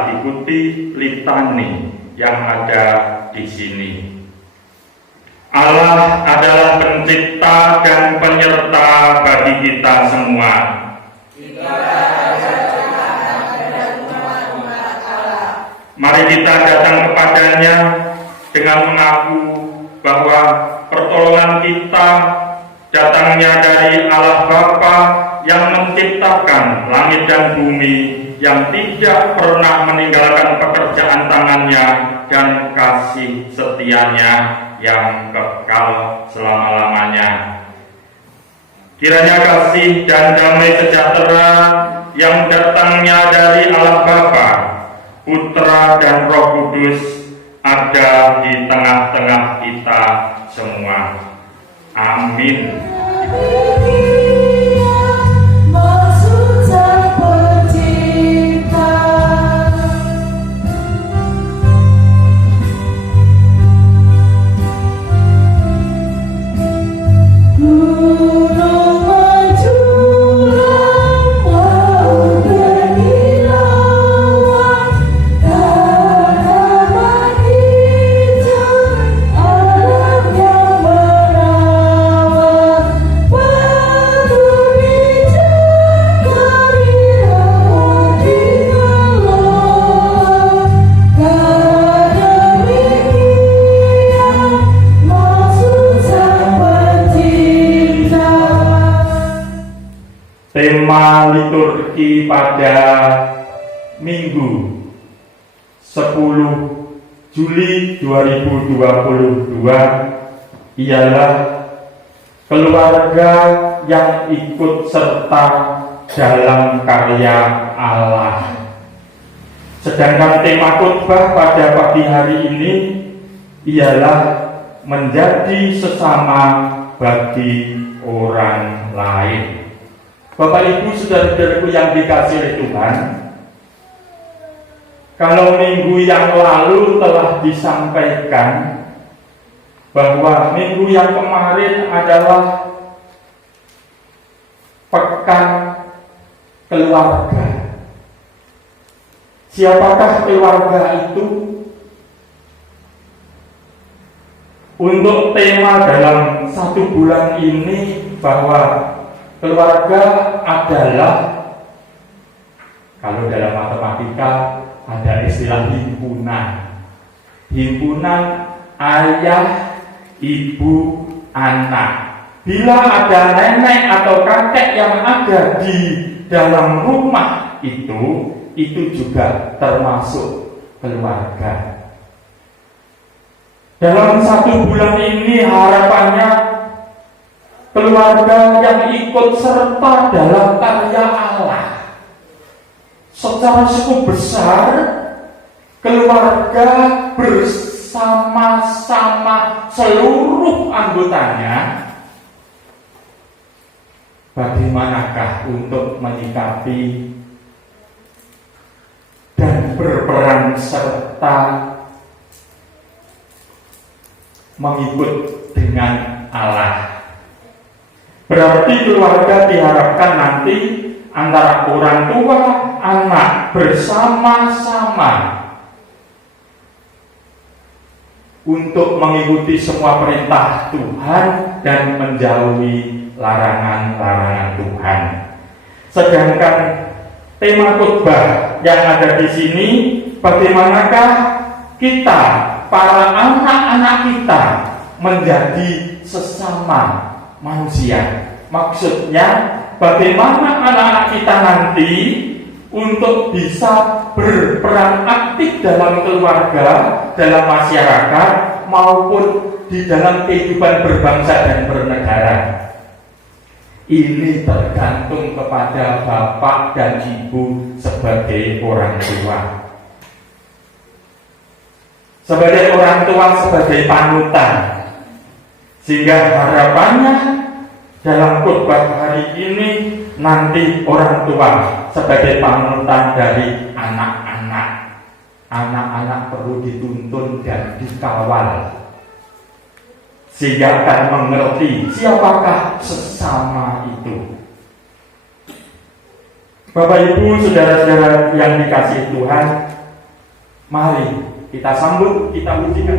bisa ikuti litani yang ada di sini. Allah adalah pencipta dan penyerta bagi kita semua. Mari kita datang kepadanya dengan mengaku bahwa pertolongan kita datangnya dari Allah Bapa yang menciptakan langit dan bumi, yang tidak pernah meninggalkan pekerjaan tangannya dan kasih setianya yang kekal selama-lamanya. Kiranya kasih dan damai sejahtera yang datangnya dari Allah Bapa, Putra dan Roh Kudus ada di tengah-tengah kita semua. Amin. Tema liturgi pada Minggu 10 Juli 2022 ialah keluarga yang ikut serta dalam karya Allah. Sedangkan tema khotbah pada pagi hari ini ialah menjadi sesama bagi orang lain. Bapak Ibu saudara-saudaraku yang dikasihi oleh Tuhan, kalau minggu yang lalu telah disampaikan bahwa minggu yang kemarin adalah pekan keluarga. Siapakah keluarga itu? Untuk tema dalam 1 bulan ini bahwa keluarga adalah, kalau dalam matematika ada istilah himpunan. Himpunan ayah, ibu, anak. Bila ada nenek atau kakek yang ada di dalam rumah itu juga termasuk keluarga. Dalam 1 bulan ini harapannya keluarga yang ikut serta dalam karya Allah. Secara cukup besar, keluarga bersama-sama seluruh anggotanya, bagaimanakah untuk menyikapi dan berperan serta mengikut dengan Allah. Berarti keluarga diharapkan nanti antara orang tua, anak bersama-sama untuk mengikuti semua perintah Tuhan dan menjauhi larangan-larangan Tuhan. Sedangkan tema khotbah yang ada di sini, bagaimanakah kita, para anak-anak kita menjadi sesama manusia. Maksudnya bagaimana anak-anak kita nanti untuk bisa berperan aktif dalam keluarga, dalam masyarakat, maupun di dalam kehidupan berbangsa dan bernegara. Ini tergantung kepada bapak dan ibu sebagai orang tua. Sebagai orang tua, sebagai panutan. Sehingga harapannya dalam khotbah hari ini nanti orang tua sebagai panutan dari anak-anak. Anak-anak perlu dituntun dan dikawal sehingga akan mengerti siapakah sesama itu. Bapak Ibu saudara-saudara yang dikasihi Tuhan, Mari kita sambut, kita pujikan.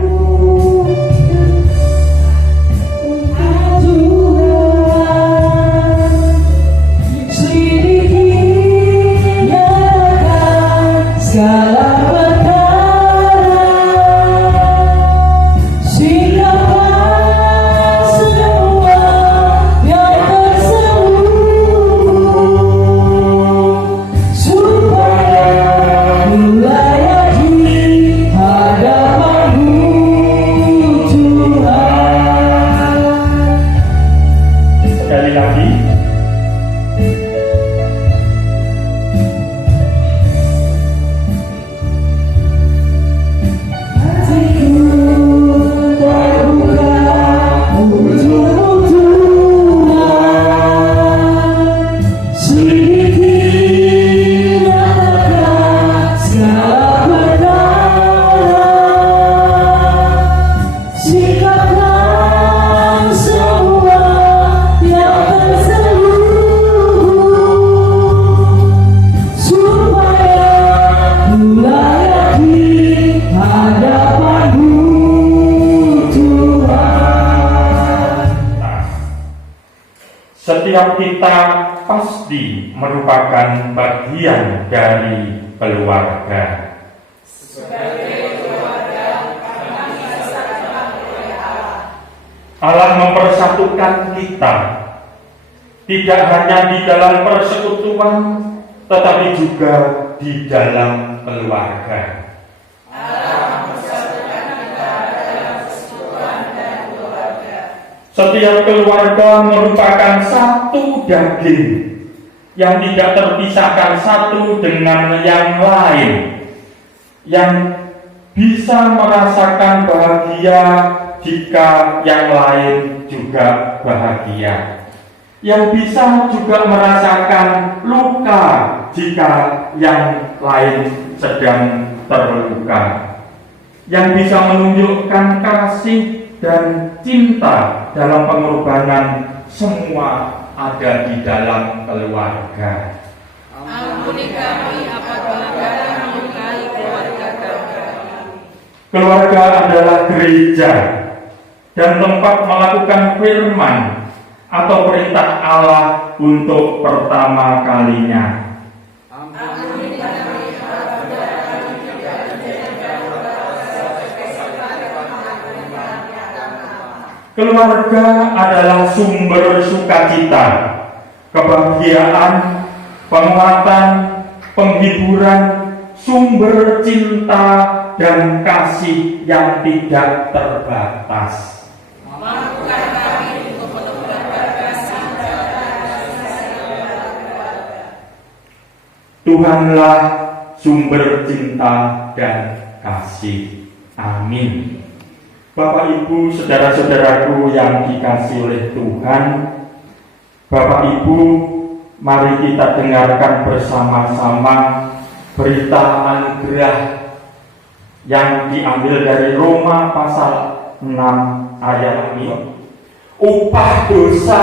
Setiap kita pasti merupakan bagian dari keluarga. Sebagai keluarga, kami disatukan oleh Allah. Allah mempersatukan kita, tidak hanya di dalam persekutuan, tetapi juga di dalam keluarga. Setiap keluarga merupakan satu daging yang tidak terpisahkan satu dengan yang lain, yang bisa merasakan bahagia jika yang lain juga bahagia, yang bisa juga merasakan luka jika yang lain sedang terluka, yang bisa menunjukkan kasih dan cinta dalam pengorbanan, semua ada di dalam keluarga. Ampuni kami apabila kami melukai keluarga kami. Keluarga adalah gereja dan tempat melakukan firman atau perintah Allah untuk pertama kalinya. Ampuni kami apabila kami tidak menjaga Keluarga adalah sumber sukacita, kebahagiaan, penguatan, penghiburan, sumber cinta dan kasih yang tidak terbatas. Mampukan kami untuk menumbuhkan kasih Tuhanlah sumber cinta dan kasih. Amin. Bapak Ibu, saudara-saudaraku yang dikasihi oleh Tuhan, Bapak Ibu, mari kita dengarkan bersama-sama berita anugerah yang diambil dari Roma pasal 6 ayat 5. Upah dosa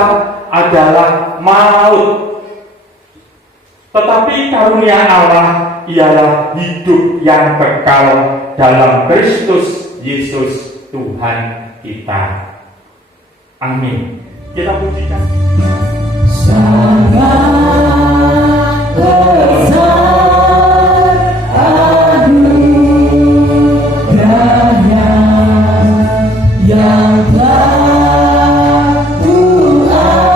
adalah maut, tetapi karunia Allah ialah hidup yang kekal dalam Kristus Yesus Tuhan kita. Amin. Kita pujikan. Sangat besar anugerahnya yang telah Tuhan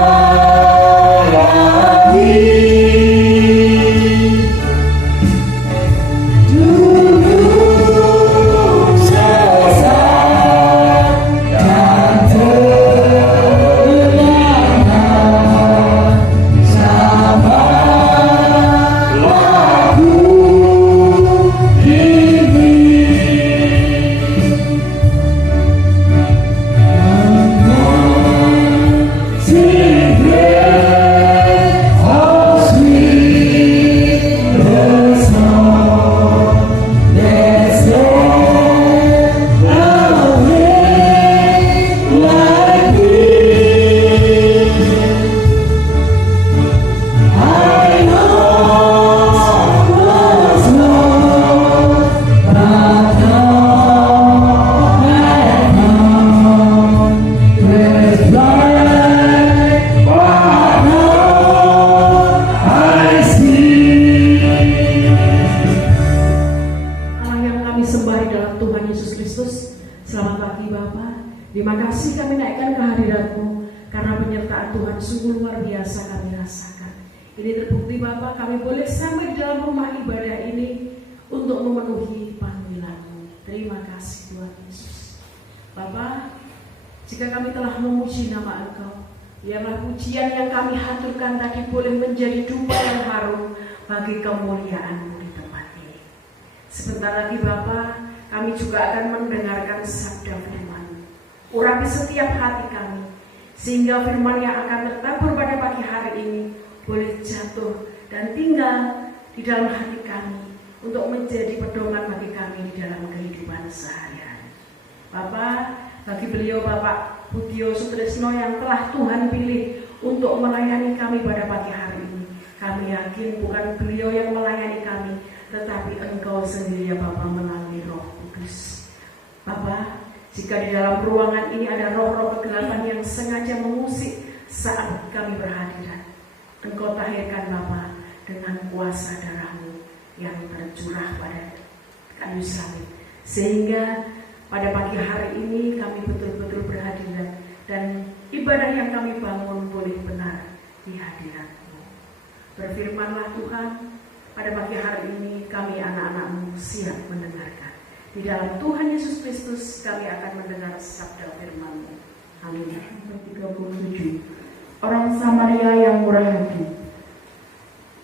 kami sembah di dalam Tuhan Yesus Kristus. Selamat pagi Bapak. Terima kasih kami naikkan kehadirat-Mu, karena penyertaan Tuhan sungguh luar biasa kami rasakan. Ini terbukti Bapak, kami boleh sampai di dalam rumah ibadah ini untuk memenuhi panggilan-Mu. Terima kasih Tuhan Yesus. Bapak, jika kami telah memuji nama Engkau, biarlah pujian yang kami haturkan tadi boleh menjadi dupa yang harum bagi kemuliaan-Mu di tempat ini. Sebentar lagi Bapak, kami juga akan mendengarkan sabda firman. Urapi setiap hati kami, sehingga firman yang akan tertabur pada pagi hari ini boleh jatuh dan tinggal di dalam hati kami untuk menjadi pedoman bagi kami di dalam kehidupan sehari-hari. Bapak, bagi beliau Bapak Budyo Sutrisno yang telah Tuhan pilih untuk melayani kami pada pagi hari ini, kami yakin bukan beliau yang melayani kami, tetapi Engkau sendiri ya Bapak melalui Roh Kudus. Bapak, jika di dalam ruangan ini ada roh-roh kegelapan yang sengaja mengusik saat kami berhadirat, Engkau tahirkan Bapak dengan kuasa darah-Mu yang tercurah pada kayu salib, sehingga pada pagi hari ini kami betul-betul berhadirat dan ibadah yang kami bangun boleh benar di hadirat-Mu. Berfirmanlah Tuhan, pada pagi hari ini kami anak-anak-Mu siap mendengarkan. Di dalam Tuhan Yesus Kristus kami akan mendengar sabda firman-Mu. Amin. 37. Orang Samaria yang murah hati.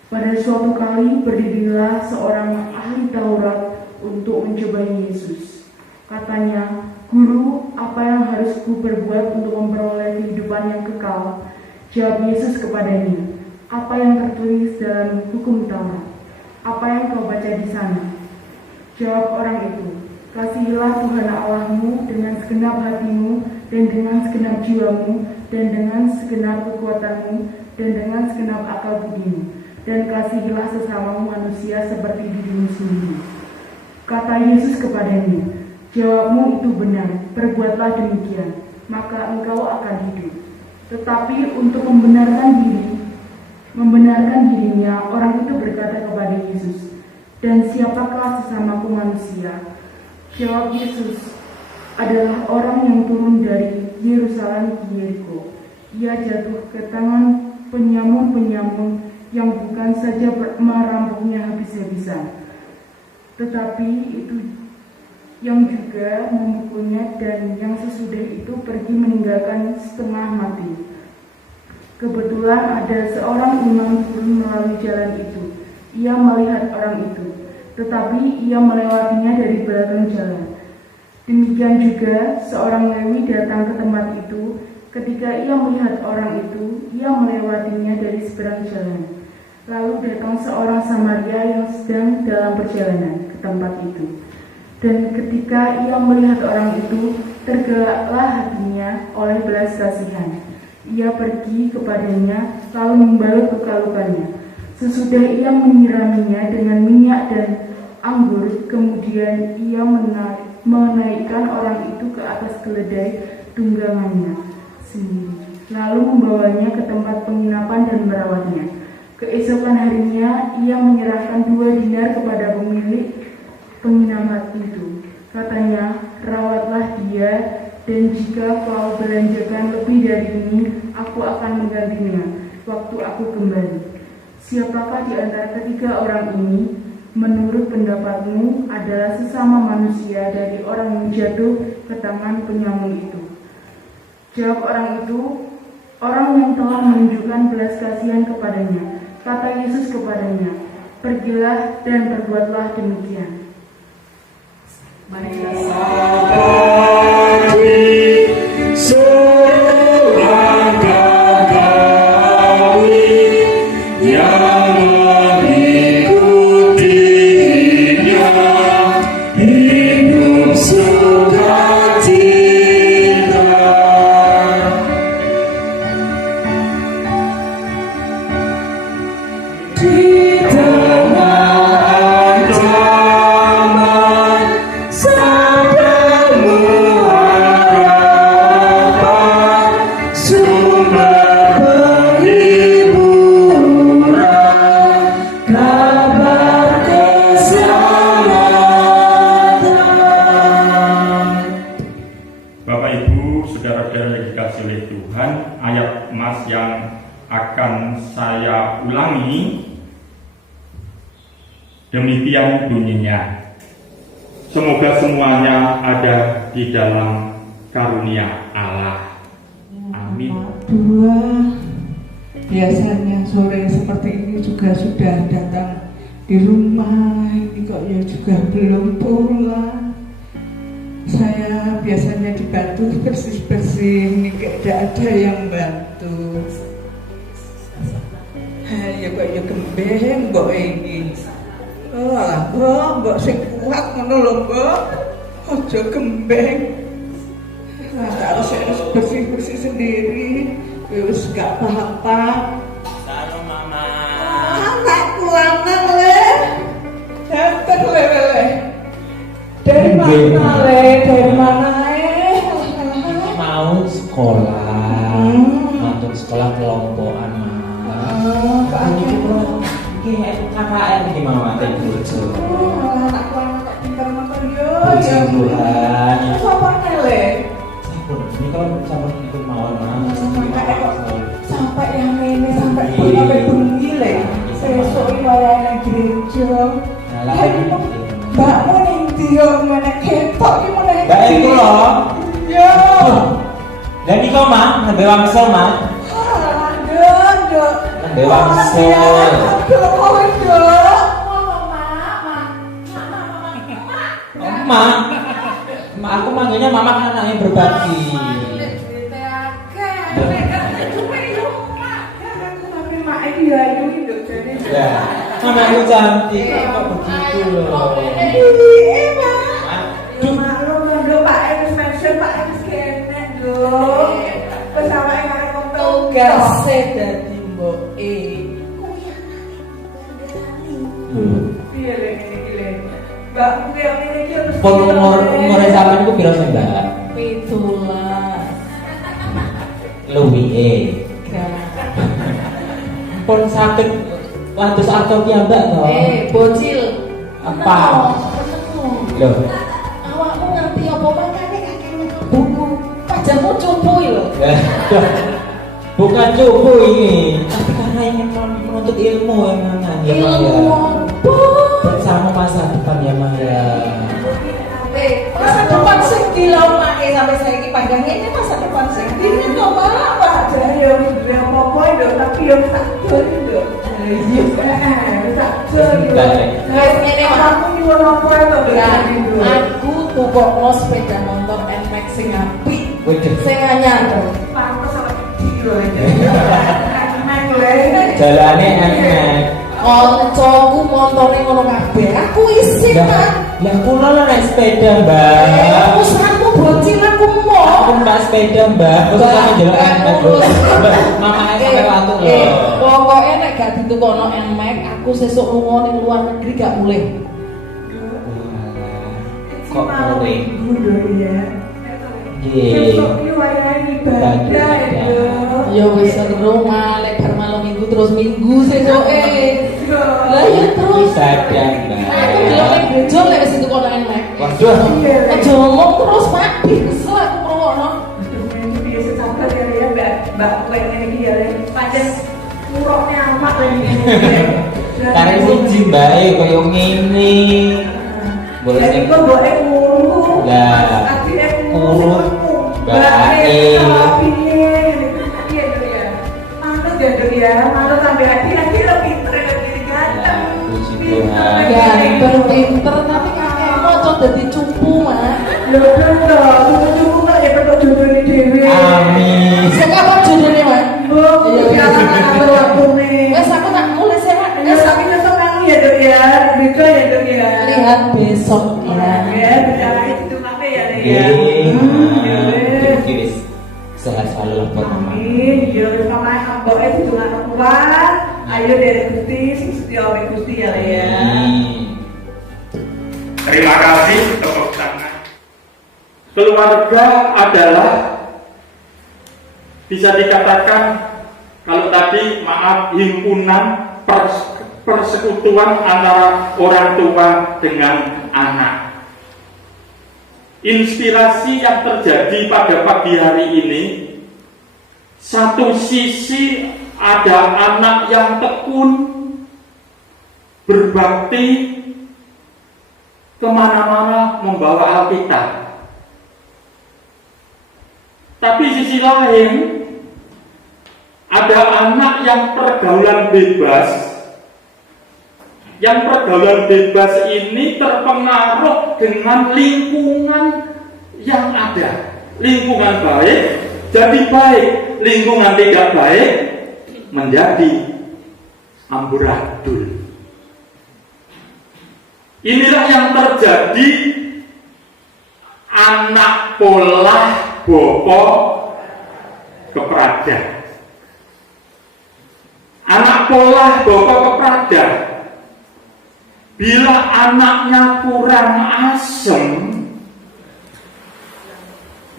Pada suatu kali berdirilah seorang ahli Taurat untuk mencobai Yesus. Katanya, "Guru, apa yang harus ku perbuat untuk memperoleh kehidupan yang kekal?" Jawab Yesus kepadanya, "Apa yang tertulis dalam hukum Taurat? Apa yang kau baca di sana?" Jawab orang itu, "Kasihilah Tuhan Allahmu dengan segenap hatimu, dan dengan segenap jiwamu, dan dengan segenap kekuatanmu, dan dengan segenap akal budimu, dan kasihilah sesamamu manusia seperti dirimu sendiri." Kata Yesus kepadanya, "Jawabmu itu benar, perbuatlah demikian, maka engkau akan hidup." Tetapi untuk membenarkan dirinya, orang itu berkata kepada Yesus, "Dan siapakah sesamaku manusia?" Jawab Yesus, "Adalah orang yang turun dari Yerusalem ke Yeriko. Ia jatuh ke tangan penyamun-penyamun yang bukan saja merampoknya habis-habisan, tetapi itu yang juga memukulnya, dan yang sesudah itu pergi meninggalkan setengah mati. Kebetulan ada seorang imam turun melalui jalan itu. Ia melihat orang itu, tetapi ia melewatinya dari belakang jalan. Demikian juga seorang Lewi datang ke tempat itu. Ketika ia melihat orang itu, ia melewatinya dari seberang jalan. Lalu datang seorang Samaria yang sedang dalam perjalanan ke tempat itu. Dan ketika ia melihat orang itu, tergeraklah hatinya oleh belas kasihan. Ia pergi kepadanya, lalu membalut luka-lukanya. Sesudah ia menyiraminya dengan minyak dan anggur, kemudian ia menaikkan orang itu ke atas keledai tunggangannya sendiri, lalu membawanya ke tempat penginapan dan merawatnya. Keesokan harinya ia menyerahkan 2 dinar kepada pemilik penginapan itu. Katanya, "Rawatlah dia, dan jika kau belanjakan lebih dari ini, aku akan menggantinya waktu aku kembali." Siapakah di antara ketiga orang ini, menurut pendapatmu, adalah sesama manusia dari orang yang jatuh ke tangan penyamun itu? Jawab orang itu, "Orang yang telah menunjukkan belas kasihan kepadanya." Kata Yesus kepadanya, "Pergilah dan perbuatlah demikian." Mari kita Di tengah antara Demikian bunyinya. Semoga semuanya ada di dalam karunia Allah. Amin. Dua, biasanya sore seperti ini juga sudah datang di rumah, ini kok ya juga belum pulang. Saya biasanya dibantu bersih-bersih, ini tidak ada yang bantu. Ya kok ya gembeng mbok ini. Oh alah mbok sing kuat ngono lho mbok. Aja gembeng. Nah, harus bersih-bersih sendiri. Wis gak apa-apa. Salam mama. Anakku anak le. Datang le. Dari mana le? Dari mana Ini mau sekolah. Masuk sekolah kelompokan Pak Ini KKN di mama teh bojo. anakku anak pintar-pintar yo. Puji Tuhan. Apa le? Sampun, ini kalau sampun ikut mawon mama. Sampai yang ini sampai bengi le. Sesuk iki wayane gereja. Mbakmu ning dia ngene ketok iki meneh. Mbak iku lho. Yo. Dan iki kok mah, nembe wangsul mah. Nduk. Nembe wangsul. Mak, aku manggilnya mama kan anaknya berbakti. Ya, mama aku cantik, kok begitu loh. Pun umur sampean ku piro sih, Mbak? 17. Luwih. Pun sakit wados arto ki Mbak to. Bocil. Apa? Loh, Awakmu ngerti apa makane kakekmu buku. Pajamu cupu lho. bukan cupu ini, tapi karena ingin menuntut ilmu emang ya, Mang, ya. Bersama masa depan ya, Mang, ya. Masa depan sing dilaumake sampai saiki pandangnya ini masa depan sing ini kok apa aja ya apa-apa yo tapi yo tak dol yo. Iya, tak dol yo. Wes ngene wae. Aku nyuwun apa to Aku tukokno sepeda motor NMAX sing apik. Waduh, Sing anyar. pantes sama iki lho. Nang le. jalane enak. Koncoku montore ngono kabeh. Aku isin kan. Lah kula lho naik sepeda, Mbak. Usahaku bocil aku Aku mau. mbak sepeda, Mbak. Terus sama jalan enak, Bro. Mama sampai watu lho. Pokoknya nek gak ditukono NMAX, aku sesuk lunga ning luar negeri gak mulih. Kok mulai? Udah ya. Nggih. Besok iki wayang ibadah yo. Ya wis seru malek bar malam minggu terus minggu sesuke. Lah ya terus. Sadar, Mbak. Aku delok ning gereja lek wis ditukono NMAX. Waduh. Aja ngomong terus Pak, kesel aku ngrungokno. Biasa sabar ya Mbak kowe ngene iki ya. Pancen murokne amat lagi. Karek siji, Mbak, koyo ngene. Boleh Jadi sing kok boleh ngurung. Lah, ngurung. baik. Iya tuh ya. Manut ya tuh ya. Manut sampai hati lebih lebih ganteng. Puji Tuhan. Ganteng pinter tapi kakekmu aja dadi cupu, Mak. Lho cucu kok ya petuk jodohne dhewe. Amin. Sing apa judulnya, Mak? Oh, ya waktunya. Wes aku tak mulai sehat. Ya tapi tetap kamu ya tuh ya. Bisa ya tuh ya. Lihat besok ya. Ya, bicara itu apa ya ya. Kiris. Sehat selalu lah buat mama. Amin. Yo sama ambok itu dengan kuat. Ayo dari Gusti, setia oleh Gusti ya ya. Amin. Terima kasih, tepuk tangan. Keluarga adalah bisa dikatakan kalau tadi maaf himpunan persekutuan antara orang tua dengan anak. Inspirasi yang terjadi pada pagi hari ini, satu sisi ada anak yang tekun, berbakti, kemana-mana membawa Alkitab. Tapi sisi lain, ada anak yang pergaulan bebas. Yang pergaulan bebas ini terpengaruh dengan lingkungan yang ada. Lingkungan baik jadi baik, lingkungan tidak baik menjadi amburadul. Inilah yang terjadi anak polah bopo keprada. Anak polah bopo keprada, bila anaknya kurang asem,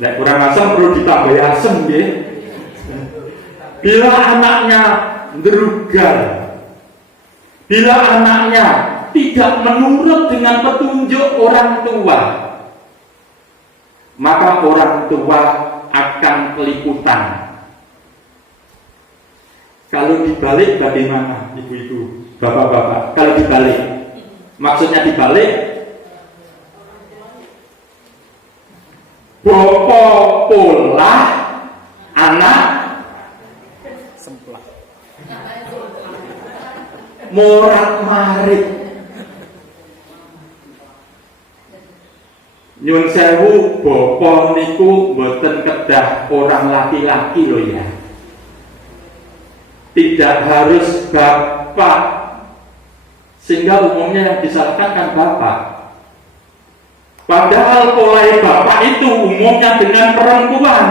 kurang asem perlu ditambah asem ya. Bila anaknya ndrugal, bila anaknya tidak menurut dengan petunjuk orang tua, maka orang tua akan keliputan. Kalau dibalik bagaimana ibu-ibu, bapak-bapak? Kalau dibalik, maksudnya dibalik, bopo pola anak semplah morat marit. Nyun sewu, bopo niku mboten kedah orang laki-laki loh ya. Tidak harus bapak, sehingga umumnya yang disalahkan kan bapak. Padahal pola bapak itu umumnya dengan perempuan.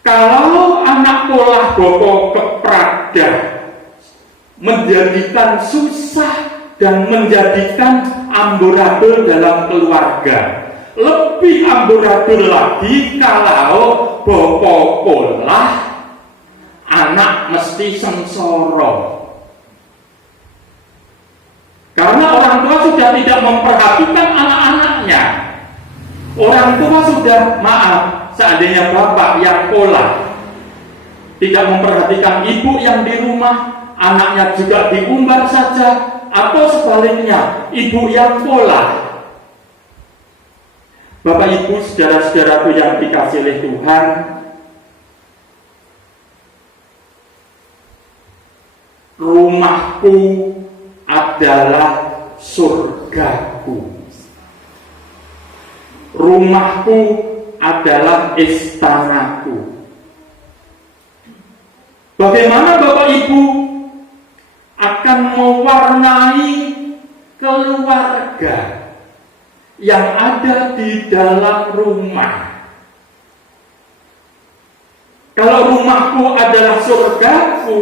Kalau anak pola bopo keprada menjadikan susah dan menjadikan amburadul dalam keluarga, lebih amburadul lagi kalau bopo pola anak mesti sengsara. Karena orang tua sudah tidak memperhatikan anak-anaknya. Orang tua sudah, maaf, seandainya bapak yang pola tidak memperhatikan ibu yang di rumah, anaknya juga diumbar saja, atau sebaliknya, ibu yang pola. Bapak ibu saudara-saudaraku yang dikasihi oleh Tuhan, rumahku adalah surgaku. Rumahku adalah istanaku. Bagaimana Bapak Ibu akan mewarnai keluarga yang ada di dalam rumah? Kalau rumahku adalah surgaku,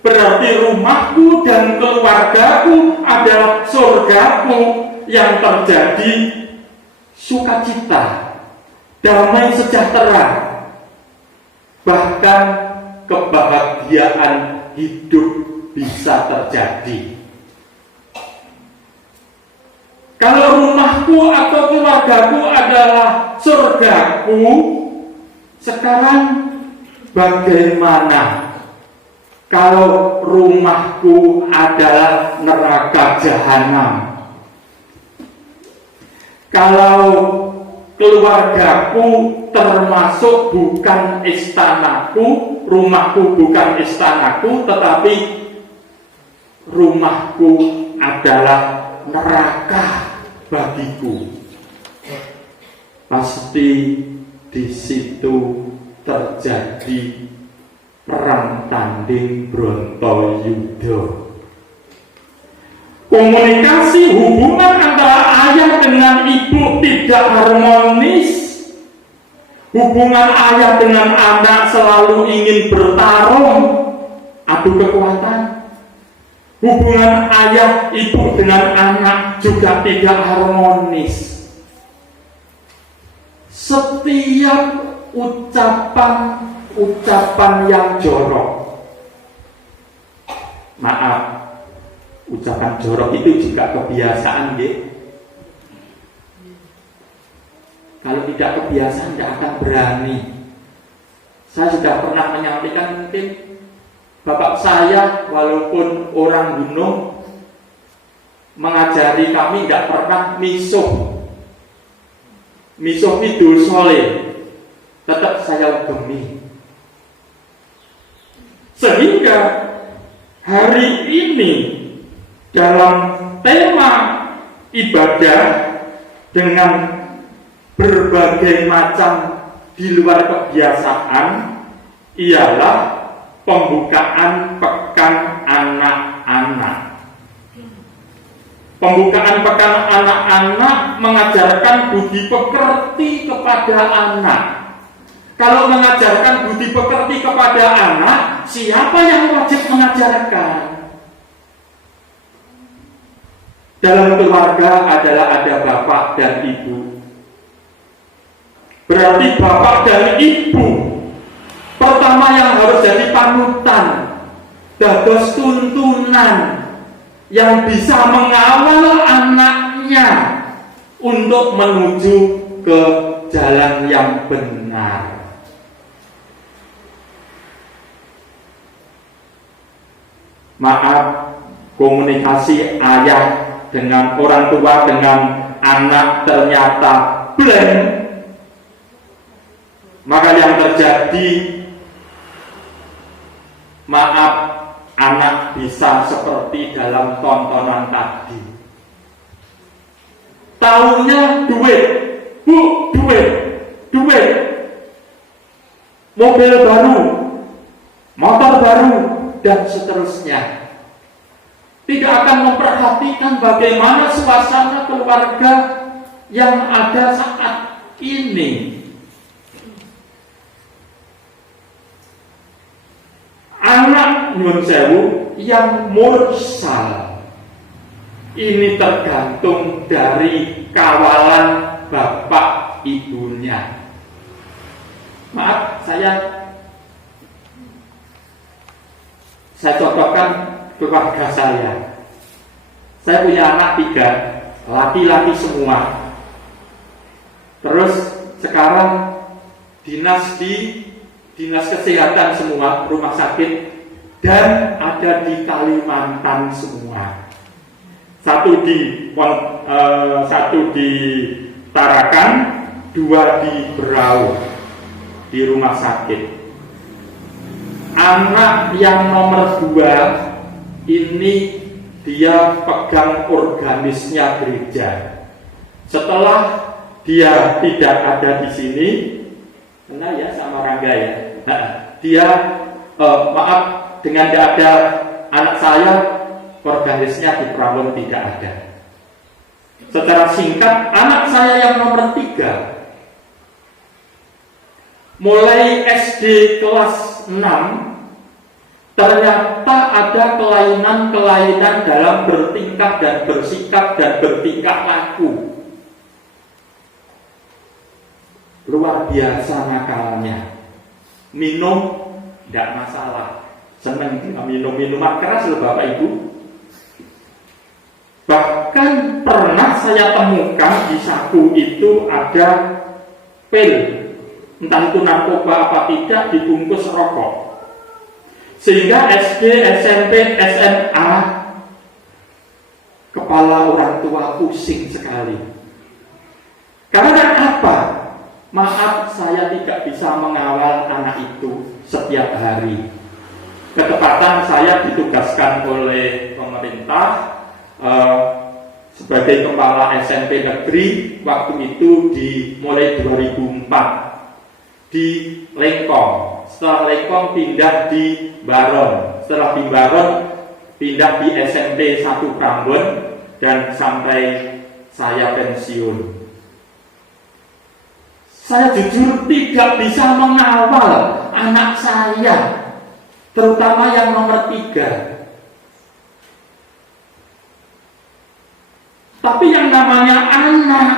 berarti rumahku dan keluargaku adalah surgaku, yang terjadi sukacita, damai sejahtera, bahkan kebahagiaan hidup bisa terjadi. Kalau rumahku atau keluargaku adalah surgaku, sekarang bagaimana kalau rumahku adalah neraka jahanam? Kalau keluargaku termasuk bukan istanaku, rumahku bukan istanaku, tetapi rumahku adalah neraka bagiku, pasti di situ terjadi perang tanding Brontoyuda. Komunikasi hubungan antara ayah dengan ibu tidak harmonis. Hubungan ayah dengan anak selalu ingin bertarung, adu kekuatan. Hubungan ayah ibu dengan anak juga tidak harmonis. Setiap ucapan yang jorok, maaf, ucapan jorok itu juga kebiasaan, ya. Kalau tidak kebiasaan, tidak akan berani. Saya sudah pernah menyampaikan, mungkin bapak saya walaupun orang gunung, mengajari kami tidak pernah misuh idul soleh, tetap saya ugemi. Sehingga hari ini dalam tema ibadah dengan berbagai macam di luar kebiasaan ialah pembukaan pekan anak-anak. Pembukaan pekan anak-anak mengajarkan budi pekerti kepada anak. Kalau mengajarkan budi pekerti kepada anak, siapa yang wajib mengajarkan? Dalam keluarga adalah ada bapak dan ibu. Berarti bapak dan ibu pertama yang harus jadi panutan, dados tuntunan yang bisa mengawal anaknya untuk menuju ke jalan yang benar. Maaf, komunikasi ayah dengan orang tua dengan anak ternyata blank. Maka yang terjadi, maaf, anak bisa seperti dalam tontonan tadi. Taunya duit, bu, duit, mobil baru, motor baru, dan seterusnya. Tidak akan memperhatikan bagaimana suasana keluarga yang ada saat ini. Anak nyun sewu yang mursal ini tergantung dari kawalan bapak ibunya. Maaf, saya contohkan keluarga saya. Saya punya anak 3, laki-laki semua. Terus sekarang dinas kesehatan semua, rumah sakit, dan ada di Kalimantan semua. Satu di Tarakan, 2 di Berau, di rumah sakit. Anak yang nomor 2 ini dia pegang organisnya gereja. Setelah dia tidak ada di sini, benar ya sama Rangga ya. Dia maaf, dengan tidak ada anak saya, organisnya di Pramun tidak ada. Secara singkat, anak saya yang nomor 3 mulai SD kelas 6 ternyata ada kelainan-kelainan dalam bertingkah dan bersikap dan bertingkah laku. Luar biasa nakalnya. Minum tidak masalah, senang minum minuman keras loh Bapak Ibu. Bahkan pernah saya temukan di saku itu ada pil, entah itu narkoba apa tidak, dibungkus rokok. Sehingga SD, SMP, SMA kepala orang tua pusing sekali. Karena apa? Maaf, saya tidak bisa mengawal anak itu setiap hari. Ketepatan saya ditugaskan oleh pemerintah sebagai kepala SMP negeri waktu itu mulai 2004 di Lengkong. Setelah Lengkong pindah di Baron. Setelah di Baron pindah di SMP 1 Prambon dan sampai saya pensiun. Saya jujur tidak bisa mengawal anak saya, terutama yang nomor 3. Tapi yang namanya anak,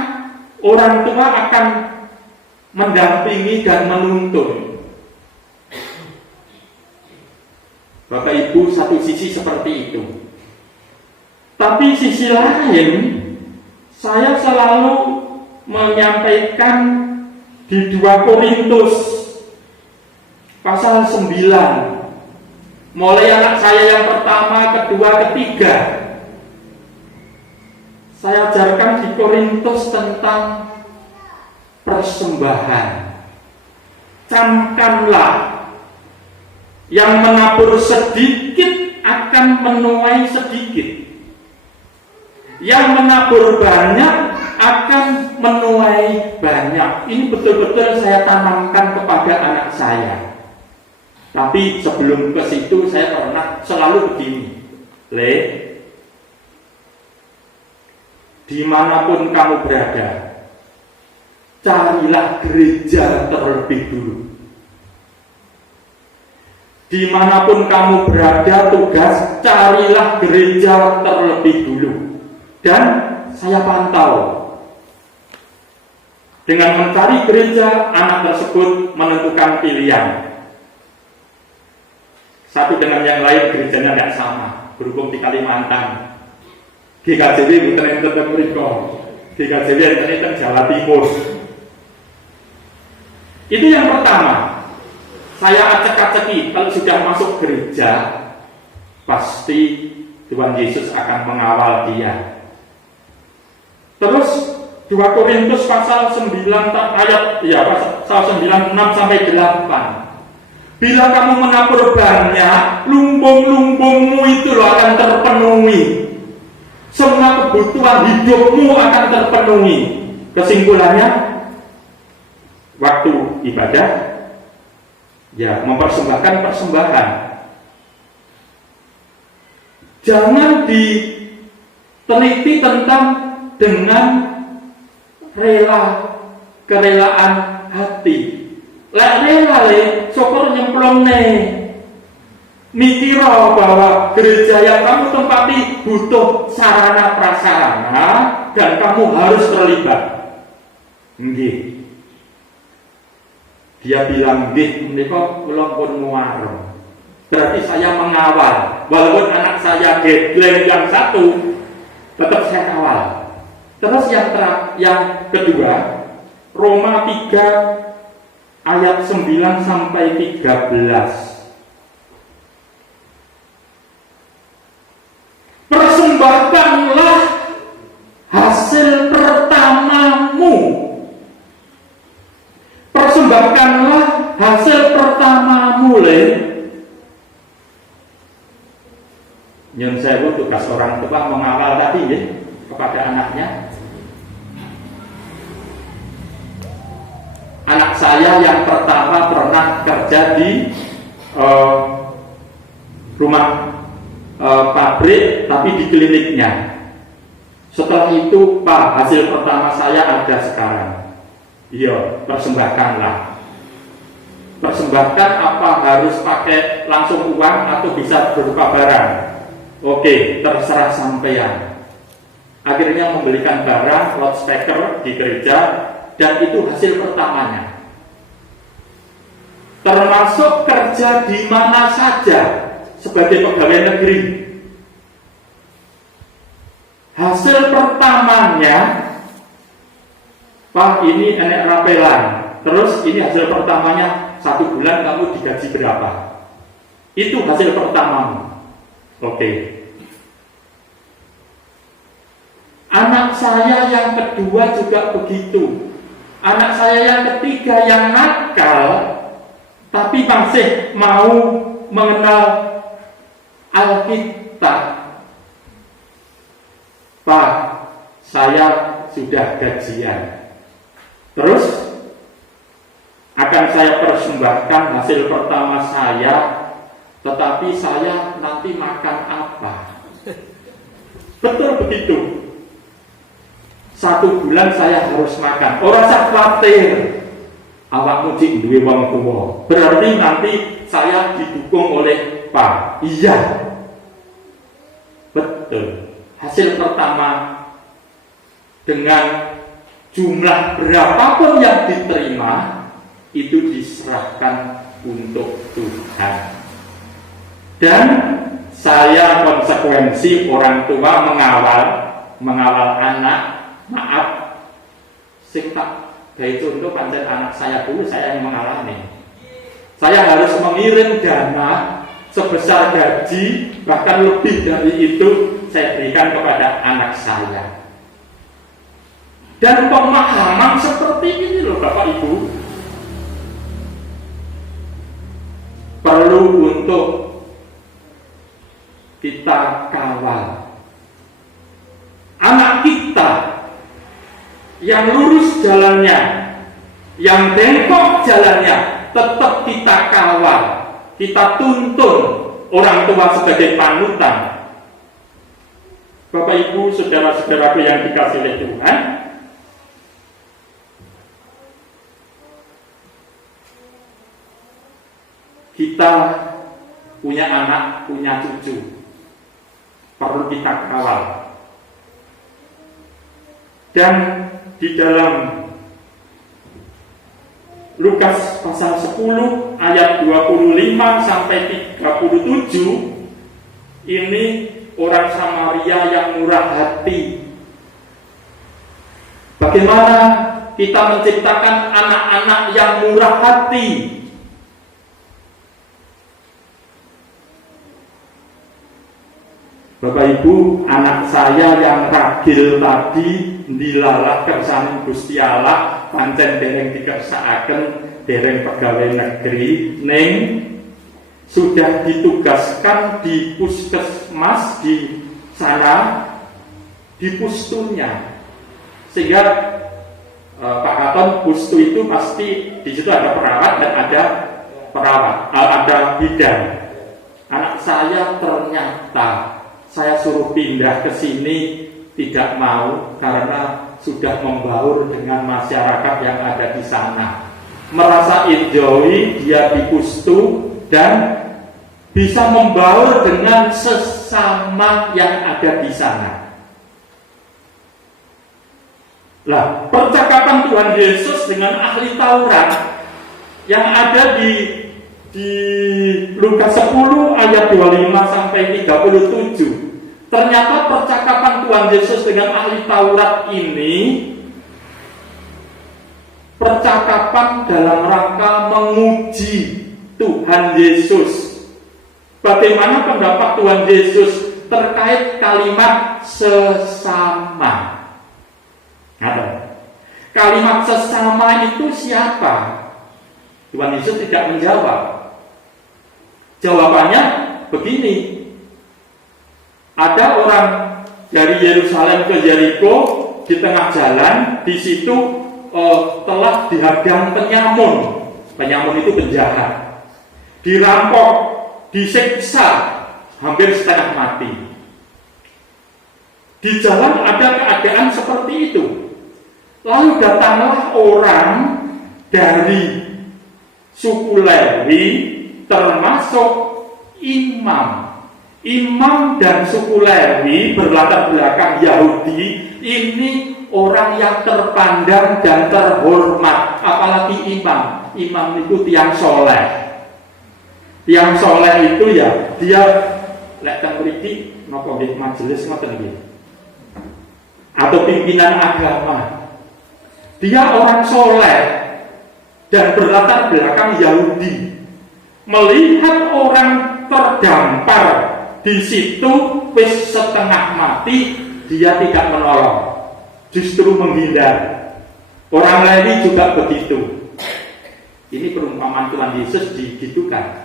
orang tua akan mendampingi dan menuntun. Bapak Ibu, satu sisi seperti itu. Tapi sisi lain, saya selalu menyampaikan di 2 Korintus pasal 9, mulai anak saya yang pertama, kedua, ketiga. saya ajarkan di Korintus tentang persembahan. Camkanlah, yang menabur sedikit akan menuai sedikit, yang menabur banyak akan menuai banyak. Ini betul-betul saya tanamkan kepada anak saya. Tapi sebelum ke situ saya pernah selalu begini, Le, dimanapun kamu berada, carilah gereja terlebih dulu. Dimanapun kamu berada tugas, carilah gereja terlebih dulu. Dan saya pantau, dengan mencari gereja, anak tersebut menentukan pilihan. Satu dengan yang lain gerejanya tidak sama. Berhubung di Kalimantan, GKJW bukan yang tetap mereka, GKJW yang tetap Jawa Timur. Itu yang pertama. Saya acak-acaki, kalau sudah masuk gereja, pasti Tuhan Yesus akan mengawal dia. Terus 2 Korintus pasal 9 ayat pasal 96 sampai 8. Bila kamu menabur banyak, lumbung-lumbungmu itu akan terpenuhi. Semua kebutuhan hidupmu akan terpenuhi. Kesimpulannya, waktu ibadah, ya mempersembahkan persembahan. Jangan diteliti tentang dengan kerelaan hati. Lek rela syukur nyemplung mikiro bahwa gereja yang kamu tempati butuh sarana prasarana dan kamu harus terlibat. Nggih. Dia bilang, nggih, menika kula pun muarep. Berarti saya mengawal. Walaupun anak saya gedeng yang satu, tetap saya kawal. Terus yang kedua, Roma 3 ayat 9 sampai 13. Persembahkanlah hasil pertamamu. Persembahkanlah hasil pertamamu, Yang saya tugas orang tua mengawal tadi ya, kepada anaknya. Anak saya yang pertama pernah kerja di rumah pabrik, tapi di kliniknya. Setelah itu, Pak, hasil pertama saya ada sekarang. Iya, persembahkanlah. Persembahkan apa harus pakai langsung uang atau bisa berupa barang? Oke, terserah sampean. Akhirnya membelikan barang loudspeaker di gereja, dan itu hasil pertamanya. Termasuk kerja di mana saja sebagai pegawai negeri. Hasil pertamanya, Pak, ini enek rapelan. Terus ini hasil pertamanya, 1 bulan kamu digaji berapa? Itu hasil pertamamu. Oke. Anak saya yang kedua juga begitu. Anak saya yang ketiga yang nakal, tapi masih mau mengenal Alkitab. Pak, saya sudah gajian. Terus akan saya persembahkan hasil pertama saya, tetapi saya nanti makan apa? Betul begitu. 1 bulan saya harus makan. Orang saya khawatir awakmu cik duwe wong tuwa. Berarti nanti saya didukung oleh Pak. Iya. Betul. Hasil pertama dengan jumlah berapapun yang diterima itu diserahkan untuk Tuhan. Dan saya konsekuensi orang tua mengawal anak. Maaf, sing tak gawe contoh pancen anak saya dulu, saya yang mengalami. Saya harus mengirim dana sebesar gaji, bahkan lebih dari itu saya berikan kepada anak saya. Dan pemahaman seperti ini loh Bapak Ibu perlu untuk kita kawal. Anak kita yang lurus jalannya, yang bengkok jalannya, tetap kita kawal, kita tuntun. Orang tua sebagai panutan. Bapak Ibu, saudara-saudaraku yang dikasihi oleh Tuhan, kita punya anak, punya cucu, perlu kita kawal. Dan di dalam Lukas pasal 10 ayat 25 sampai 37 ini orang Samaria yang murah hati. Bagaimana kita menciptakan anak-anak yang murah hati? Bapak Ibu, anak saya yang ragil tadi dilalah kersane Gusti Allah, pancen dereng dikersakaken dereng pegawai negeri, ning sudah ditugaskan di puskesmas di sana, di pustunya, sehingga Pak Katon, pustu itu pasti di situ ada perawat dan ada bidan. Anak saya ternyata saya suruh pindah ke sini tidak mau karena sudah membaur dengan masyarakat yang ada di sana. Merasa enjoy dia di pustu dan bisa membaur dengan sesama yang ada di sana. Lah, percakapan Tuhan Yesus dengan ahli Taurat yang ada di Lukas 10 ayat 25 sampai 37. Ternyata percakapan Tuhan Yesus dengan ahli Taurat ini percakapan dalam rangka menguji Tuhan Yesus. Bagaimana pendapat Tuhan Yesus terkait kalimat sesama? Kalimat sesama itu siapa? Tuhan Yesus tidak menjawab. Jawabannya begini. Ada orang dari Yerusalem ke Yeriko, di tengah jalan, di situ telah dihadang penyamun. Penyamun itu penjahat. Dirampok, disiksa, hampir setengah mati. Di jalan ada keadaan seperti itu. Lalu datanglah orang dari suku Lewi, termasuk imam. Imam dan suku Lewi berlatar belakang Yahudi. Ini orang yang terpandang dan terhormat. Apalagi imam. Imam itu tiang soleh. Tiang soleh itu ya dia lek mriki napa nggih majelis ngoten nggih. Atau pimpinan agama. Dia orang soleh dan berlatar belakang Yahudi. Melihat orang terdampar di situ wis setengah mati, dia tidak menolong, justru menghindar. Orang Lewi juga begitu. Ini perumpamaan Tuhan Yesus digitukan.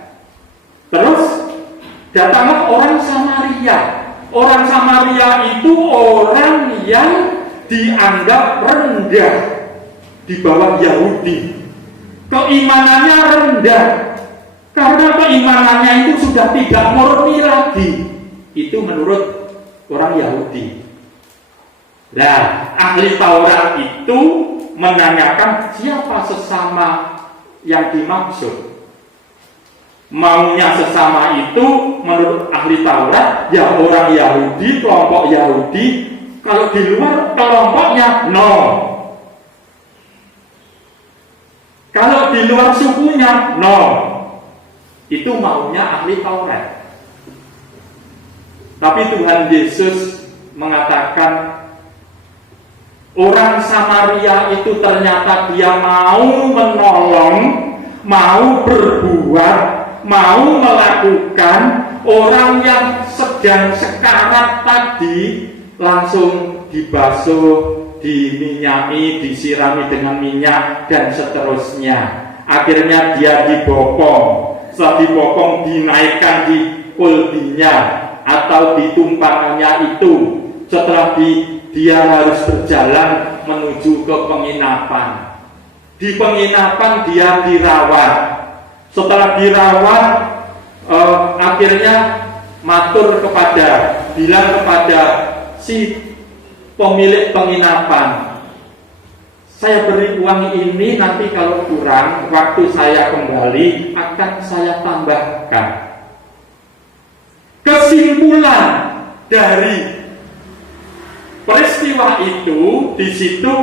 Terus datanglah orang Samaria. Orang Samaria itu orang yang dianggap rendah di bawah Yahudi. Keimanannya rendah. Karena keimanannya itu sudah tidak murni lagi. Itu menurut orang Yahudi. Nah, ahli Taurat itu menanyakan siapa sesama yang dimaksud. Maunya sesama itu menurut ahli Taurat ya orang Yahudi, kelompok Yahudi. Kalau di luar kelompoknya no. Kalau di luar sukunya no. Itu maunya ahli Taurat. Tapi Tuhan Yesus mengatakan orang Samaria itu ternyata dia mau menolong, mau berbuat, mau melakukan. Orang yang sedang sekarat tadi langsung dibasuh, diminyaki, disirami dengan minyak dan seterusnya. Akhirnya dia dibopong. Setelah dibopong dinaikkan di kulbinya atau di tumpangannya itu. Setelah dia harus berjalan menuju ke penginapan. Di penginapan dia dirawat. Setelah dirawat, akhirnya bilang kepada si pemilik penginapan, saya beri uang ini, nanti kalau kurang waktu saya kembali akan saya tambahkan. Kesimpulan dari peristiwa itu di situ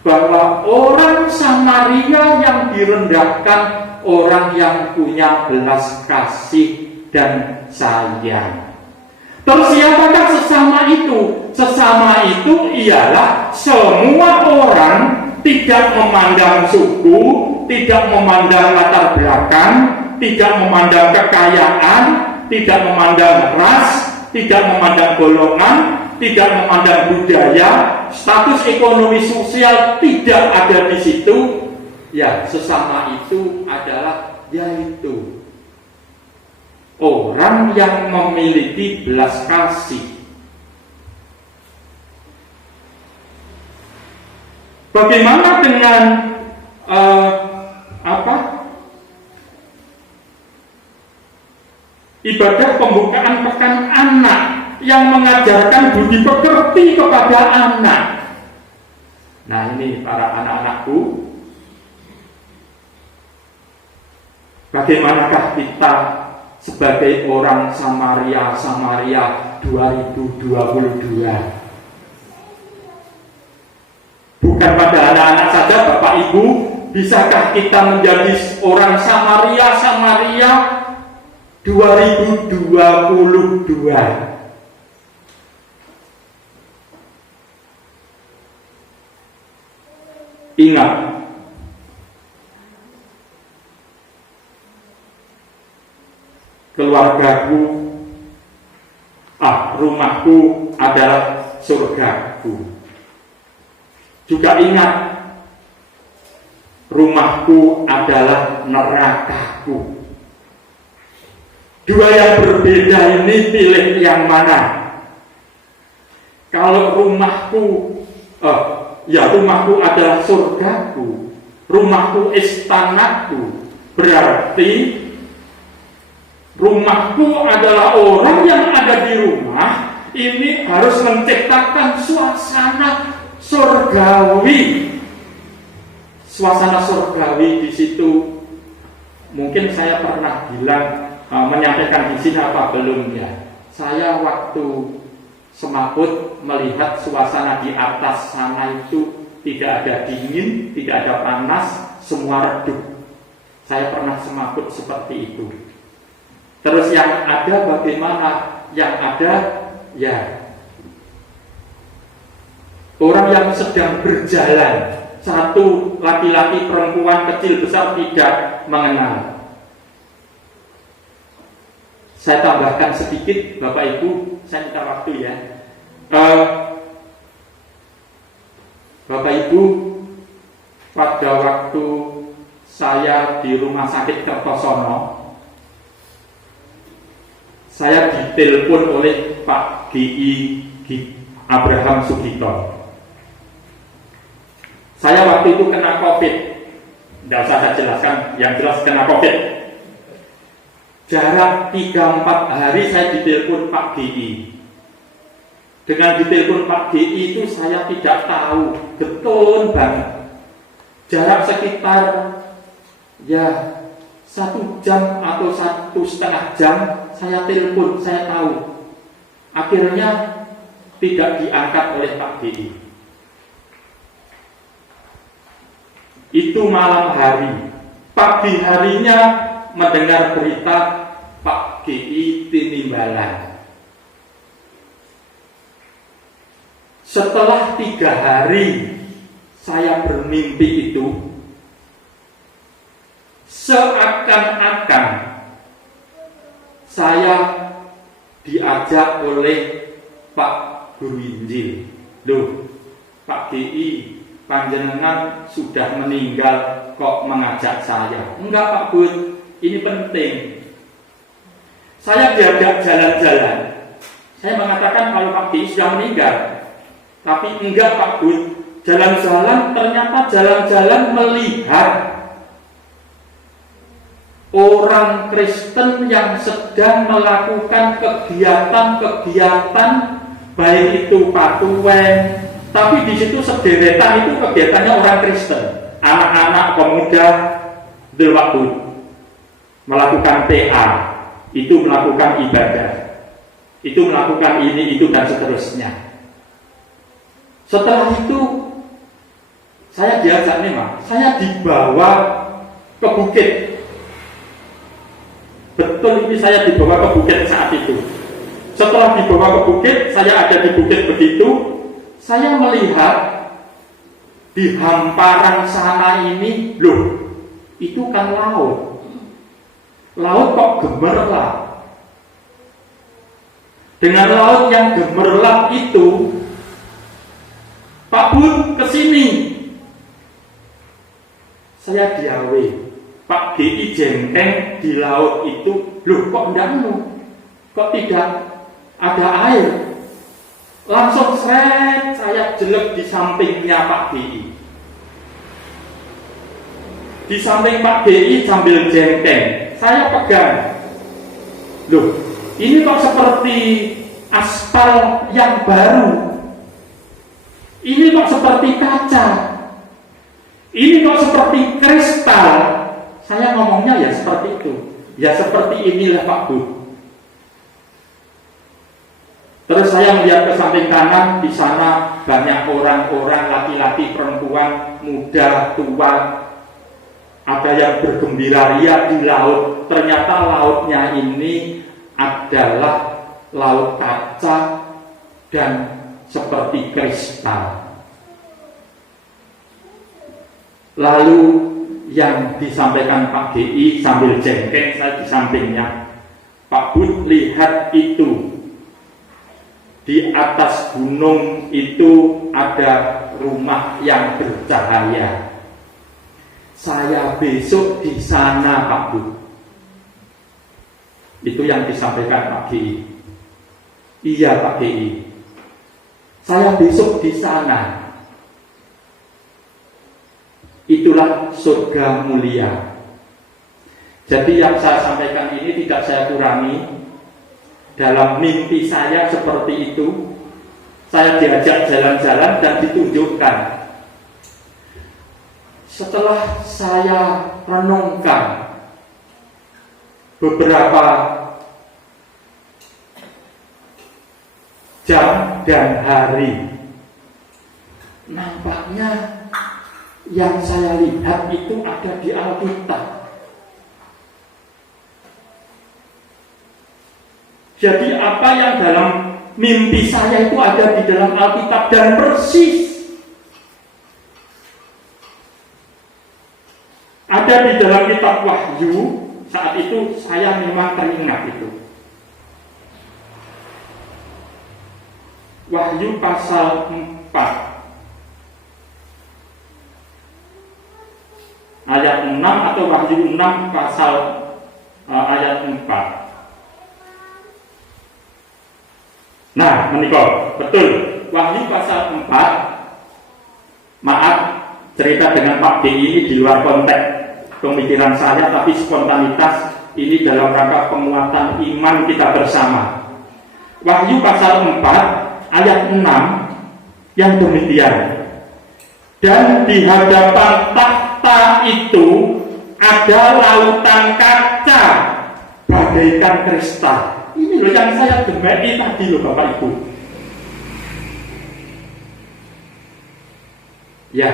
bahwa orang Samaria yang direndahkan orang yang punya belas kasih dan sayang. Terus siapakah sesama itu? Sesama itu ialah semua orang, tidak memandang suku, tidak memandang latar belakang, tidak memandang kekayaan, tidak memandang ras, tidak memandang golongan, tidak memandang budaya, status ekonomi sosial tidak ada di situ. Ya, sesama itu adalah yaitu orang yang memiliki belas kasih. Bagaimana dengan ibadah pembukaan pekan anak yang mengajarkan budi pekerti kepada anak? Nah, ini para anak-anakku, bagaimanakah kita sebagai orang Samaria 2022? Bukan pada anak-anak saja, Bapak Ibu, bisakah kita menjadi orang Samaria 2022? Ingat, keluargaku, rumahku adalah surgaku. Juga ingat, rumahku adalah nerakaku. Dua yang berbeda ini, pilih yang mana? Kalau rumahku adalah surgaku, rumahku istanaku, berarti rumahku adalah orang yang ada di rumah ini harus menciptakan suasana surgawi. Suasana surgawi di situ, mungkin saya pernah bilang, menyampaikan di sini apa belum ya? Saya waktu semaput melihat suasana di atas sana itu tidak ada dingin, tidak ada panas, semua redup. Saya pernah semaput seperti itu. Terus yang ada bagaimana? Yang ada ya orang yang sedang berjalan, satu laki-laki, perempuan, kecil besar tidak mengenal. Saya tambahkan sedikit, Bapak Ibu, saya minta waktu ya. Bapak Ibu, pada waktu saya di rumah sakit Kertosono, saya ditelepon oleh Pak GI Abraham Sugito. Saya waktu itu kena COVID. Tidak usah saya jelaskan, yang jelas kena COVID. Jarak 3-4 hari saya ditelepon Pak GI. Dengan ditelepon Pak GI itu saya tidak tahu, betul banget. Jarak sekitar ya 1 jam atau 1,5 jam saya telepon, saya tahu. Akhirnya tidak diangkat oleh Pak GI. Itu malam hari. Pagi harinya mendengar berita Pak GI tinimbalan. Setelah 3 hari saya bermimpi itu, seakan-akan saya diajak oleh Pak Guru Injil. Loh, Pak GI, panjenengan sudah meninggal kok mengajak saya? Enggak Pak Bud, ini penting. Saya diajak jalan-jalan. Saya mengatakan kalau Pak GI sudah meninggal. Tapi enggak Pak Bud, jalan-jalan ternyata jalan-jalan melihat orang Kristen yang sedang melakukan kegiatan-kegiatan, baik itu patuwen, tapi di situ sederetan itu kegiatannya orang Kristen, anak-anak, pemuda, waktu melakukan TA, itu melakukan ibadah, itu melakukan ini, itu dan seterusnya. Setelah itu saya diajak memang, saya dibawa ke bukit. Betul, ini saya dibawa ke bukit saat itu. Setelah dibawa ke bukit, saya ada di bukit begitu, saya melihat di hamparan sana ini, loh, itu kan laut. Laut kok gemerlap. Dengan laut yang gemerlap itu, Pak Bud kesini. Saya diawe. Pak GI jengkeng di laut itu, loh kok kok tidak ada air? Langsung saya jelek di sampingnya Pak GI. Di samping Pak GI sambil jengkeng, saya pegang. Loh, ini kok seperti aspal yang baru. Ini kok seperti kaca. Ini kok seperti kristal. Saya ngomongnya ya seperti itu. Ya seperti inilah Pak Bu. Terus saya melihat ke samping kanan, di sana banyak orang-orang, laki-laki, perempuan, muda, tua. Ada yang bergembira ria di laut. Ternyata lautnya ini adalah laut kaca dan seperti kristal. Lalu yang disampaikan Pak GI sambil jengkeng, saya di sampingnya. Pak Bud, lihat itu. Di atas gunung itu ada rumah yang bercahaya. Saya besok di sana, Pak Bud. Itu yang disampaikan Pak GI. Iya, Pak GI. Saya besok di sana. Itulah surga mulia. Jadi yang saya sampaikan ini tidak saya kurangi. Dalam mimpi saya seperti itu. Saya diajak jalan-jalan dan ditunjukkan. Setelah saya renungkan beberapa jam dan hari, nampaknya yang saya lihat itu ada di Alkitab. Jadi apa yang dalam mimpi saya itu ada di dalam Alkitab dan persis ada di dalam kitab Wahyu. Saat itu saya memang teringat itu. Wahyu pasal 4 ayat 6 atau Wahyu 6 pasal ayat 4. Nah, menikah, betul. Wahyu pasal 4. Maaf, cerita dengan Pak D ini di luar konteks pemikiran saya, tapi spontanitas ini dalam rangka penguatan iman kita bersama. Wahyu pasal 4 ayat 6 yang demikian. Dan di hadapan takhta itu ada lautan kaca bagaikan kristal. Ini loh yang saya gemeti tadi loh Bapak Ibu. Ya,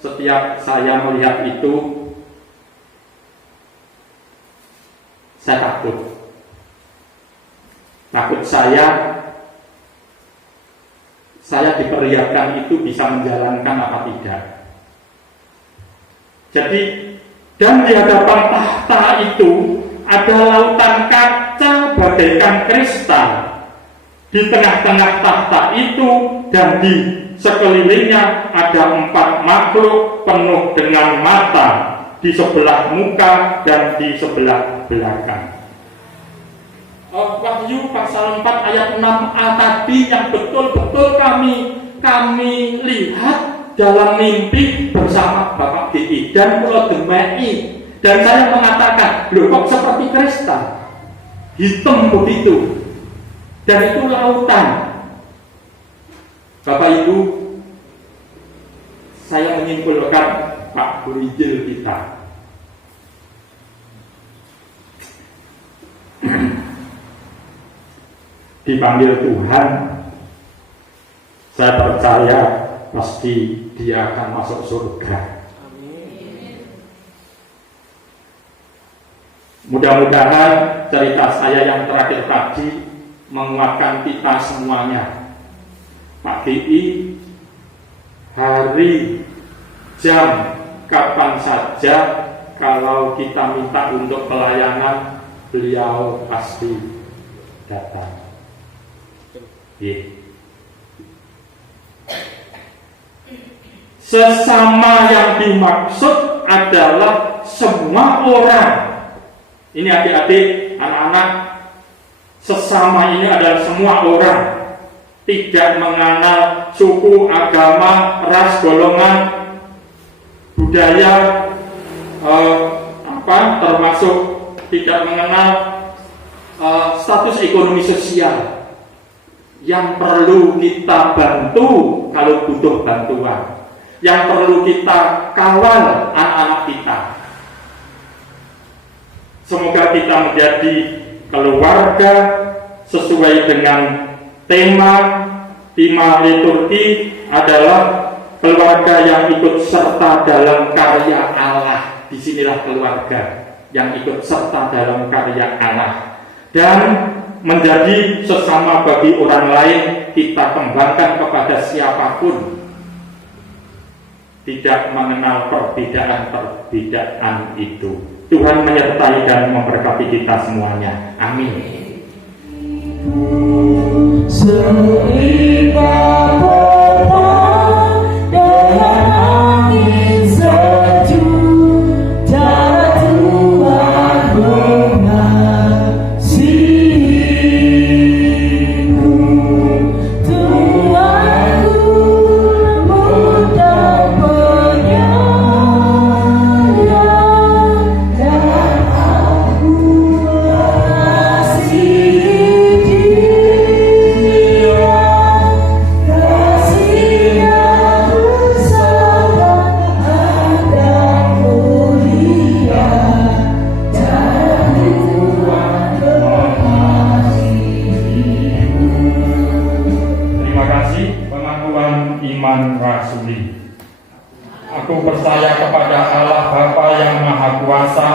setiap saya melihat itu saya takut. Takut saya diperlihatkan itu bisa menjalankan apa tidak. Jadi, dan di hadapan tahta itu ada lautan kaca bagaikan kristal. Di tengah-tengah tahta itu dan di sekelilingnya ada 4 makhluk penuh dengan mata di sebelah muka dan di sebelah belakang. Wahyu pasal 4 ayat 6a tadi yang betul-betul kami lihat dalam mimpi bersama Bapak GI dan Pulau Demai, dan saya mengatakan, loh kok seperti kristal hitam begitu, dan itu lautan. Bapak Ibu, saya menyimpulkan Pak Burijil kita dipanggil Tuhan, saya percaya pasti dia akan masuk surga. Mudah-mudahan cerita saya yang terakhir tadi menguatkan kita semuanya. Pak DI, hari, jam, kapan saja kalau kita minta untuk pelayanan, beliau pasti datang. Sesama yang dimaksud adalah semua orang. Ini adik-adik, anak-anak, sesama ini adalah semua orang, tidak mengenal suku, agama, ras, golongan, budaya, termasuk tidak mengenal status ekonomi sosial. Yang perlu kita bantu kalau butuh bantuan, yang perlu kita kawal anak-anak kita. Semoga kita menjadi keluarga sesuai dengan tema liturgi adalah keluarga yang ikut serta dalam karya Allah. Disinilah keluarga yang ikut serta dalam karya Allah, dan menjadi sesama bagi orang lain. Kita kembangkan kepada siapapun, tidak mengenal perbedaan itu. Tuhan menyertai dan memberkati kita semuanya. Amin. Aku percaya kepada Allah Bapa yang Maha Kuasa,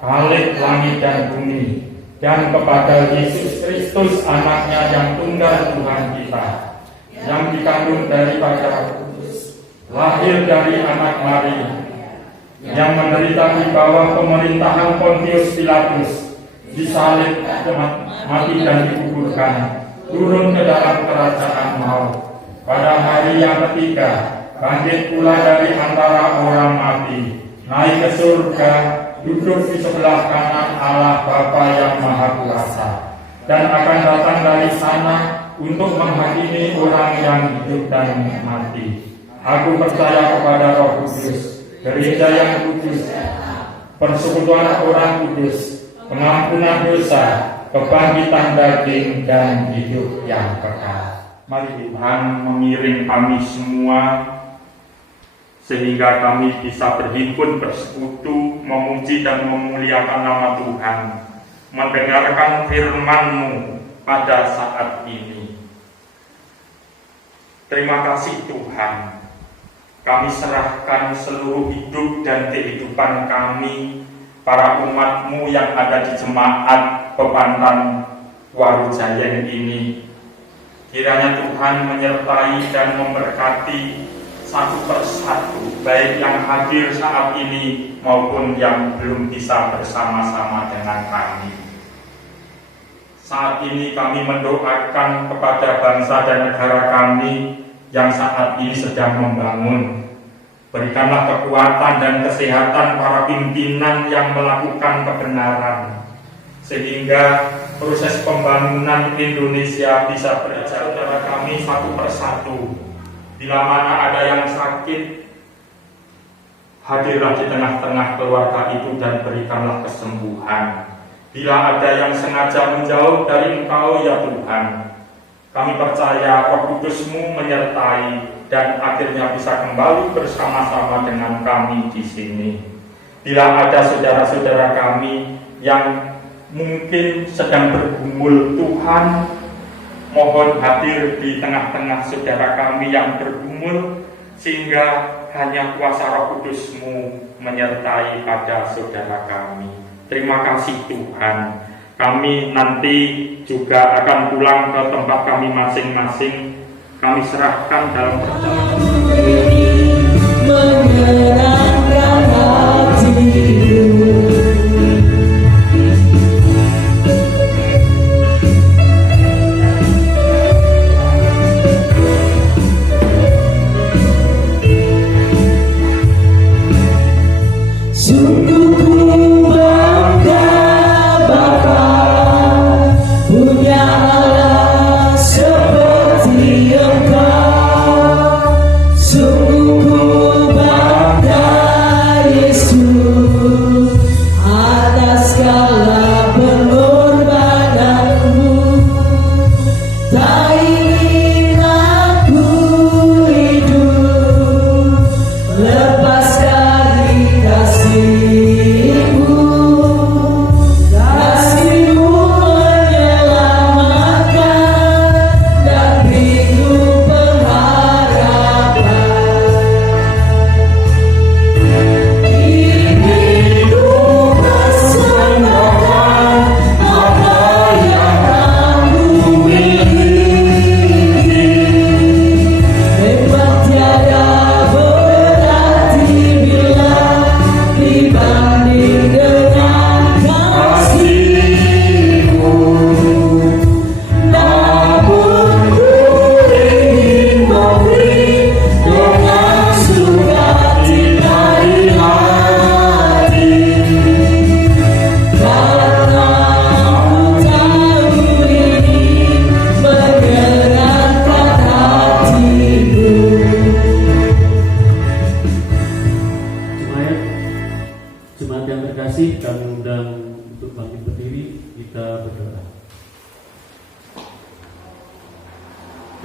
Khalik langit dan bumi, dan kepada Yesus Kristus anaknya yang tunggal Tuhan kita, yang dikandung daripada Kudus, lahir dari anak Maria, yang menderita di bawah pemerintahan Pontius Pilatus, disalib, mati dan dikuburkan, turun ke dalam kerajaan maut, pada hari yang ketiga bangkit pula dari antara orang mati, naik ke surga, duduk di sebelah kanan Allah Bapa yang Maha Kuasa, dan akan datang dari sana untuk menghakimi orang yang hidup dan mati. Aku percaya kepada Roh Kudus, gereja yang kudus, persekutuan orang kudus, pengampunan dosa, kebangkitan daging, dan hidup yang kekal. Mari Tuhan mengiring kami semua sehingga kami bisa berhimpun, bersekutu, memuji dan memuliakan nama Tuhan, mendengarkan firman-Mu pada saat ini. Terima kasih Tuhan, kami serahkan seluruh hidup dan kehidupan kami, para umat-Mu yang ada di jemaat Pepantan Warujayen ini. Kiranya Tuhan menyertai dan memberkati satu persatu, baik yang hadir saat ini maupun yang belum bisa bersama-sama dengan kami. Saat ini kami mendoakan kepada bangsa dan negara kami, yang saat ini sedang membangun. Berikanlah kekuatan dan kesehatan para pimpinan yang melakukan kebenaran, sehingga proses pembangunan Indonesia bisa berjalan. Saudara kami satu persatu, bila mana ada yang sakit, hadirlah di tengah-tengah keluarga itu dan berikanlah kesembuhan. Bila ada yang sengaja menjauh dari Engkau ya Tuhan, kami percaya Roh Kudus-Mu menyertai dan akhirnya bisa kembali bersama-sama dengan kami di sini. Bila ada saudara-saudara kami yang mungkin sedang bergumul, Tuhan mohon hadir di tengah-tengah saudara kami yang bergumul, sehingga hanya kuasa Roh Kudus-Mu menyertai pada saudara kami. Terima kasih Tuhan. Kami nanti juga akan pulang ke tempat kami masing-masing. Kami serahkan dalam perjalanan. Menyenangkan hatiku.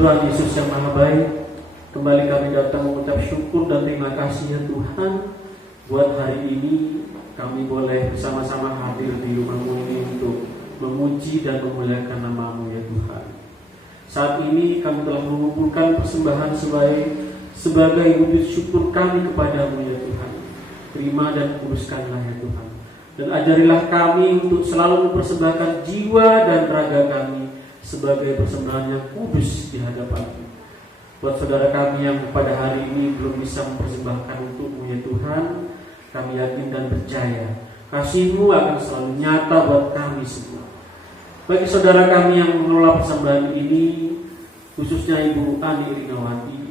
Tuhan Yesus yang Maha Baik, kembali kami datang mengucap syukur dan terima kasih ya Tuhan, buat hari ini kami boleh bersama-sama hadir di rumah-Mu ini untuk memuji dan memuliakan nama-Mu ya Tuhan. Saat ini kami telah mengumpulkan persembahan sebagai wujud syukur kami kepadamu ya Tuhan. Terima dan kuduskanlah ya Tuhan, dan ajarilah kami untuk selalu mempersembahkan jiwa dan raga kami sebagai persembahan yang kudus di hadapan-Mu. Buat saudara kami yang pada hari ini belum bisa mempersembahkan untuk-Mu ya Tuhan, kami yakin dan percaya kasih-Mu akan selalu nyata buat kami semua. Bagi saudara kami yang mengelola persembahan ini, khususnya Ibu Ani Irinawati,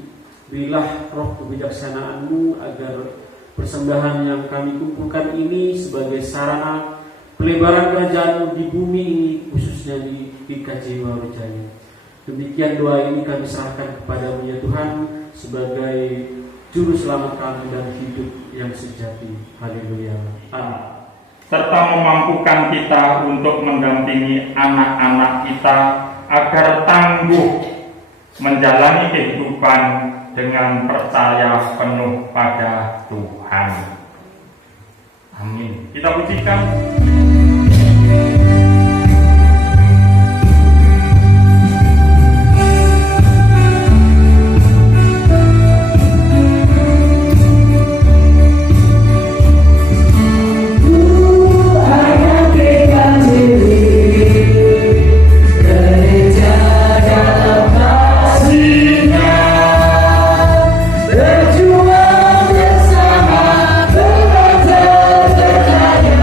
berilah roh kebijaksanaan-Mu agar persembahan yang kami kumpulkan ini sebagai sarana pelebaran kerajaan di bumi ini, khususnya di GKJ Wijaya. Demikian doa ini kami serahkan kepada-Mu ya Tuhan sebagai juru selamat kami dan hidup yang sejati. Haleluya. Amin. Serta memampukan kita untuk mendampingi anak-anak kita agar tangguh menjalani kehidupan dengan percaya penuh pada Tuhan. Amin. Kita pujikan. Berjuang bersama, bekerja terkaya.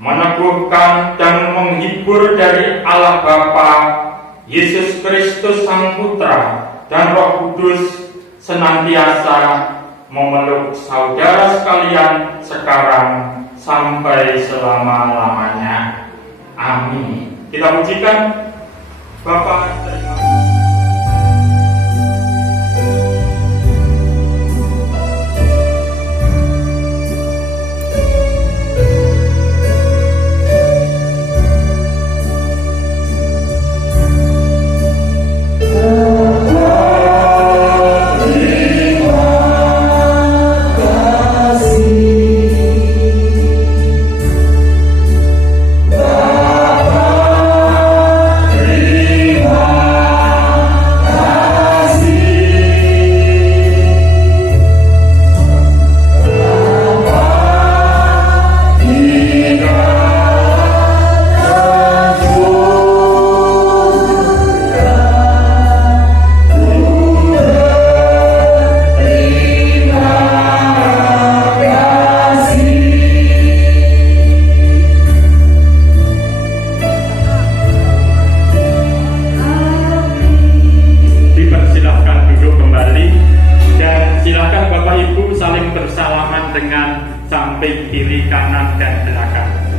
meneguhkan dan menghibur dari Allah Bapa, Yesus Kristus Sang Putra, dan Roh Kudus senantiasa memeluk saudara sekalian sekarang sampai selama-lamanya. Amin. Kita pujikan Bapa. Terima kasih. Silakan Bapak Ibu saling bersalaman dengan samping kiri, kanan, dan belakang.